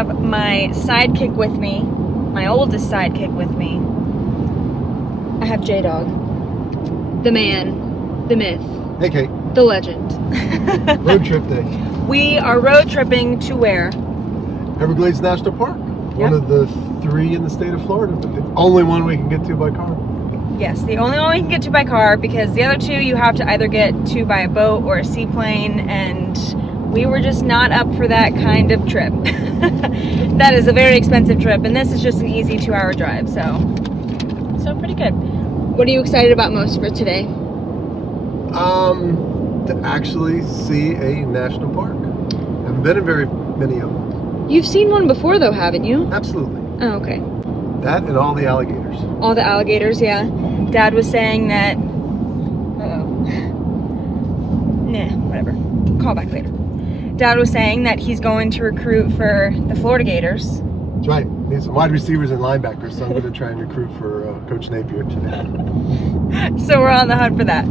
have my sidekick with me, my oldest sidekick with me. I have J-Dog, the man, the myth, Hey, Kate. the legend. Road trip day. We are road tripping to where? Everglades National Park. One of the 3 in the state of Florida, but the only one we can get to by car. Yes, the only one we can get to by car, because the other 2 you have to either get to by a boat or a seaplane, and we were just not up for that kind of trip. That is a very expensive trip, and this is just an easy 2-hour drive, so pretty good. What are you excited about most for today? To actually see a national park. Haven't been in very many of them. You've seen one before though, haven't you? Absolutely. Oh, okay. That and all the alligators. All the alligators, yeah. Dad was saying that... Nah, whatever. Call back later. Dad was saying that he's going to recruit for the Florida Gators. That's right. Need some wide receivers and linebackers, so I'm going to try and recruit for Coach Napier today. So we're on the hunt for that.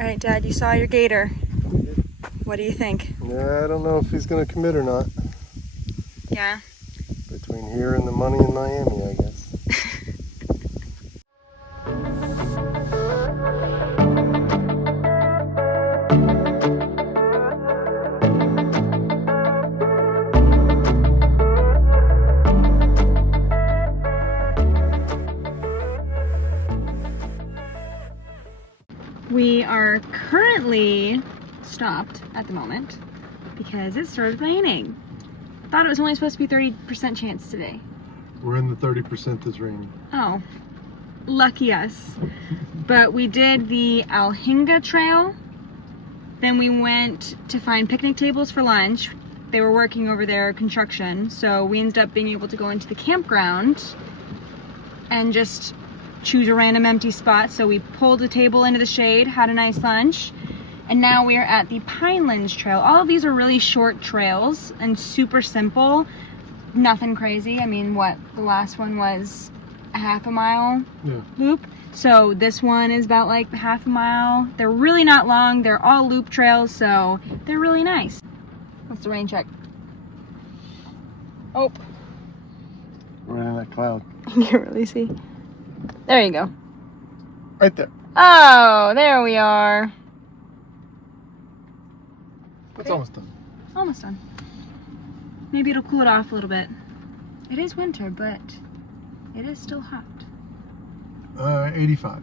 All right, Dad, you saw your gator. What do you think? Yeah, I don't know if he's going to commit or not. Yeah? Between here and the money in Miami, I guess. We are currently stopped at the moment because it started raining. I thought it was only supposed to be 30% chance today. We're in the 30% that's raining. Oh, lucky us. But we did the Alhinga Trail. Then we went to find picnic tables for lunch. They were working over there, construction, so we ended up being able to go into the campground and just choose a random empty spot. So we pulled a table into the shade, had a nice lunch, and now we are at the Pinelands Trail. All of these are really short trails and super simple, nothing crazy. I mean, what, the last one was a half a mile loop. So this one is about like half a mile. They're really not long. They're all loop trails, so they're really nice. What's the rain check? Oh. Right in that cloud. You can't really see. There you go. Right there. Oh, there we are. It's almost done. Almost done. Maybe it'll cool it off a little bit. It is winter, but it is still hot. 85.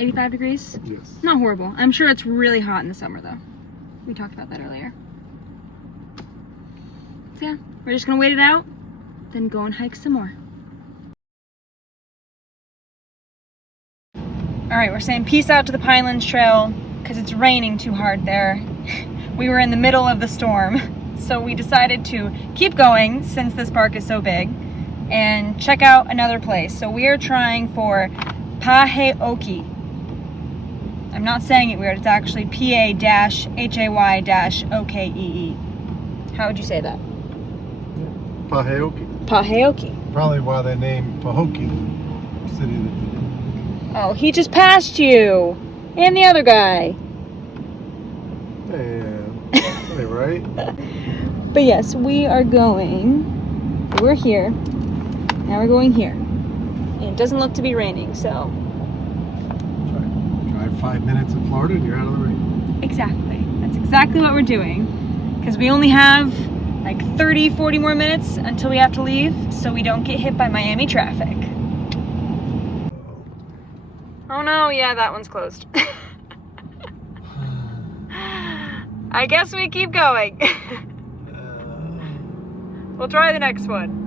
85 degrees? Yes. Not horrible. I'm sure it's really hot in the summer though. We talked about that earlier. So yeah, we're just gonna wait it out, then go and hike some more. All right, we're saying peace out to the Pinelands Trail because it's raining too hard there. We were in the middle of the storm, so we decided to keep going since this park is so big. and check out another place. So we are trying for Paheoke. I'm not saying it weird. It's actually P-A-H-A-Y-O-K-E-E. How would you say that? Paheoke. Paheoke. Probably why they named Pahokee the city that they did. Oh, he just passed you. And the other guy. Yeah. Are they right? But yes, we are going. We're here. Now we're going here. And it doesn't look to be raining, so. Drive 5 minutes in Florida and you're out of the rain. Exactly. That's exactly what we're doing. Because we only have like 30, 40 more minutes until we have to leave, so we don't get hit by Miami traffic. Oh no, yeah, that one's closed. I guess we keep going. We'll try the next one.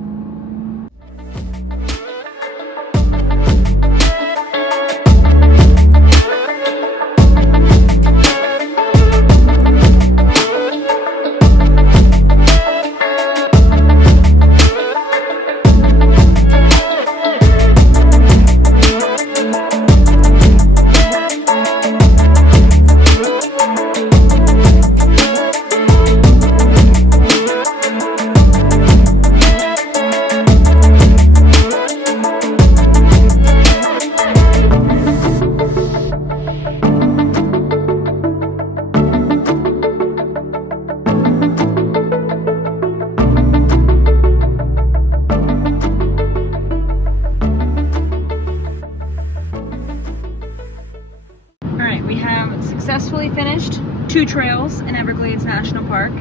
Successfully finished 2 trails in Everglades National Park.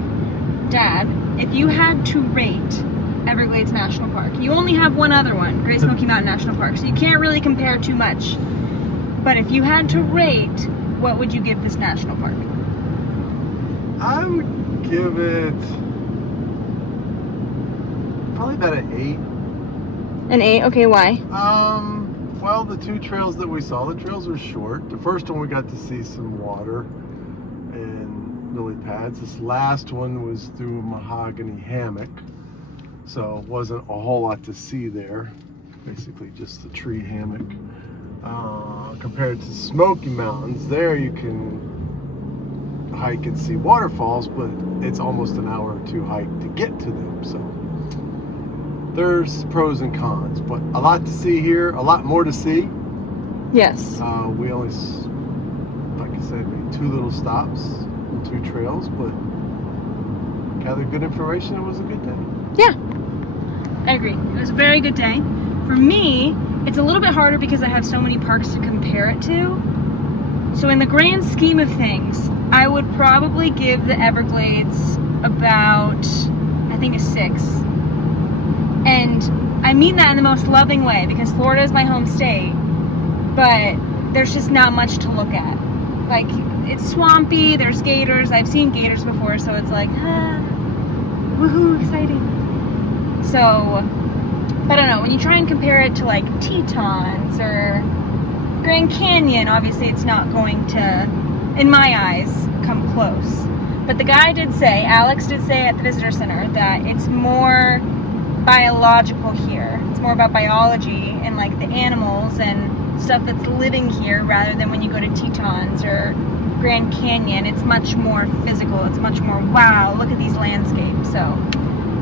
Dad, if you had to rate Everglades National Park, you only have one other one, Great Smoky Mountain National Park, so you can't really compare too much. But if you had to rate, what would you give this national park? I would give it probably about an 8. An 8? Okay, why? Well, the 2 trails that we saw, the trails were short. The first one we got to see some water and lily pads. This last one was through a mahogany hammock, so it wasn't a whole lot to see there. Basically just the tree hammock. Compared to Smoky Mountains, there you can hike and see waterfalls, but it's almost an hour or 2 hike to get to them. So there's pros and cons, but a lot to see here, a lot more to see. Yes. We only, like I said, made 2 little stops and 2 trails, but gathered good information. It was a good day. Yeah, I agree. It was a very good day. For me, it's a little bit harder because I have so many parks to compare it to. So in the grand scheme of things, I would probably give the Everglades about, I think, a 6. And I mean that in the most loving way because Florida is my home state, but there's just not much to look at. Like, it's swampy, there's gators. I've seen gators before, so it's like, woohoo, exciting. So, but I don't know, when you try and compare it to like Tetons or Grand Canyon, obviously it's not going to, in my eyes, come close. But the guy did say, Alex did say at the visitor center, that it's more biological here. It's more about biology and like the animals and stuff that's living here rather than when you go to Tetons or Grand Canyon. It's much more physical. It's much more, wow, look at these landscapes. So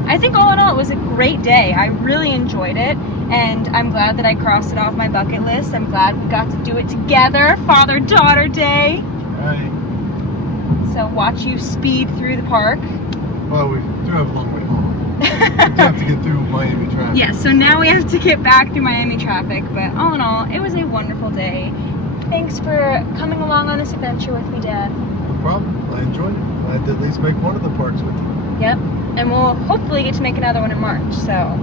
I think all in all, it was a great day. I really enjoyed it, and I'm glad that I crossed it off my bucket list. I'm glad we got to do it together, Father-Daughter Day. Right. So watch you speed through the park. Well, we do have a long way home. We have to get through Miami traffic. Yeah, so now we have to get back through Miami traffic, but all in all, it was a wonderful day. Thanks for coming along on this adventure with me, Dad. No problem. I enjoyed it. I had to at least make one of the parks with you. Yep, and we'll hopefully get to make another one in March, so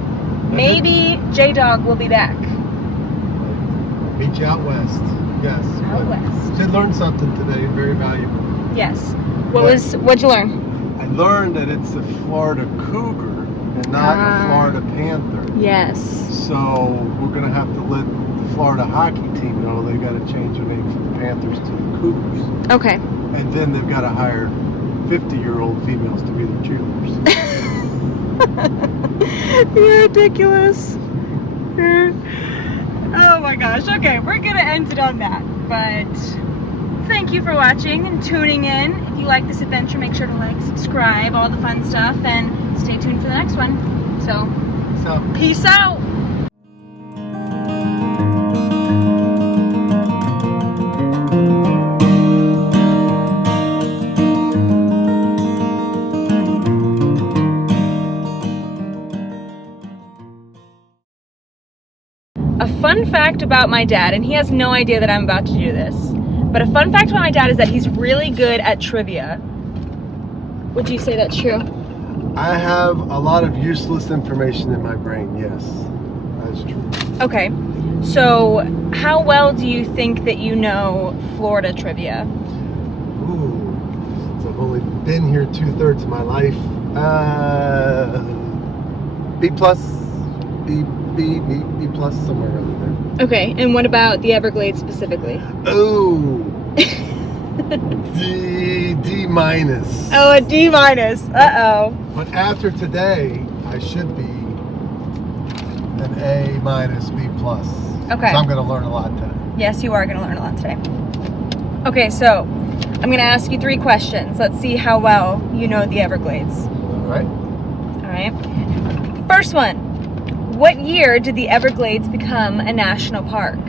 maybe J-Dog will be back. Meet you out west. Yes. Out west. Did learn something today, very valuable. Yes. What'd you learn? I learned that it's a Florida cougar and not a Florida panther. Yes. So we're gonna have to let the Florida hockey team know they got to change their name from the Panthers to the Cougars. Okay. And then they've got to hire 50-year-old females to be their cheerleaders. You're ridiculous. Oh my gosh. Okay, we're gonna end it on that. But thank you for watching and tuning in. If you like this adventure, make sure to like, subscribe, all the fun stuff, and stay tuned for the next one. So peace out. A fun fact about my dad, and he has no idea that I'm about to do this, but a fun fact about my dad is that he's really good at trivia. Would you say that's true? I have a lot of useless information in my brain, yes. That's true. Okay, so how well do you think that you know Florida trivia? Ooh, since I've only been here 2/3 of my life, B plus, B plus, somewhere around there. Okay, and what about the Everglades specifically? Oh, D minus. Oh, a D minus. Uh-oh. But after today, I should be an A minus, B plus. Okay. So I'm going to learn a lot today. Yes, you are going to learn a lot today. Okay, so I'm going to ask you 3 questions. Let's see how well you know the Everglades. All right. All right. First one. What year did the Everglades become a national park?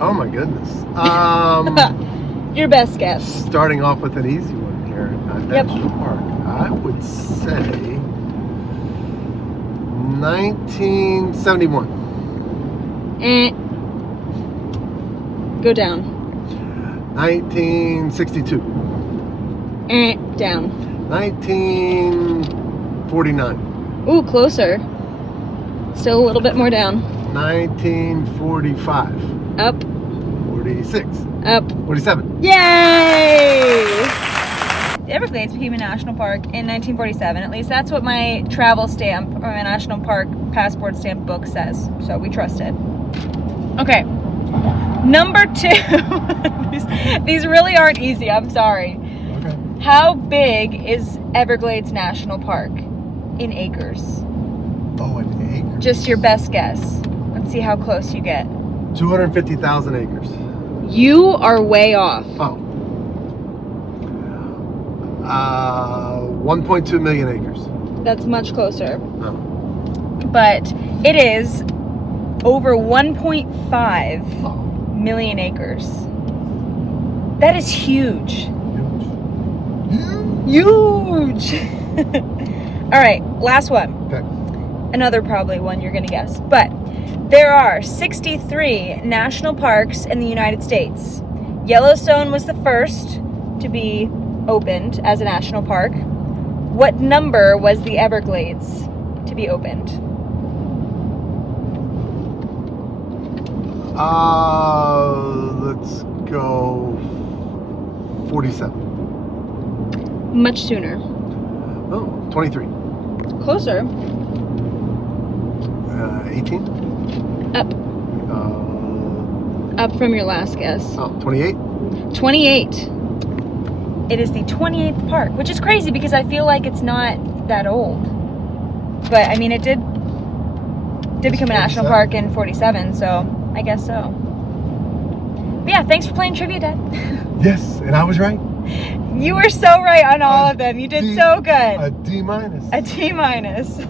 Oh my goodness. Your best guess. Starting off with an easy one here at National Park. I would say 1971. Go down. 1962. Down. 1949. Ooh, closer. Still a little bit more down. 1945. Up. 46. Up. 47. Yay! The Everglades became a national park in 1947. At least that's what my travel stamp or my national park passport stamp book says. So we trust it. Okay. Number 2. these really aren't easy. I'm sorry. Okay. How big is Everglades National Park in acres? Oh, an acre. Just your best guess. Let's see how close you get. 250,000 acres. You are way off. Oh. 1.2 million acres. That's much closer. Oh. But it is over 1.5 million acres. That is huge. Huge. All right, last one. Okay. Another probably one you're gonna guess. But there are 63 national parks in the United States. Yellowstone was the first to be opened as a national park. What number was the Everglades to be opened? Let's go 47. Much sooner. Oh, 23. Closer. 18. Up. Up from your last guess. Oh, 28. 28. It is the 28th park, which is crazy because I feel like it's not that old. But I mean, it did become a national park in 47, so I guess so. But yeah, thanks for playing trivia, Dad. Yes, and I was right. You were so right on all of them. You did so good. A D minus. A D minus.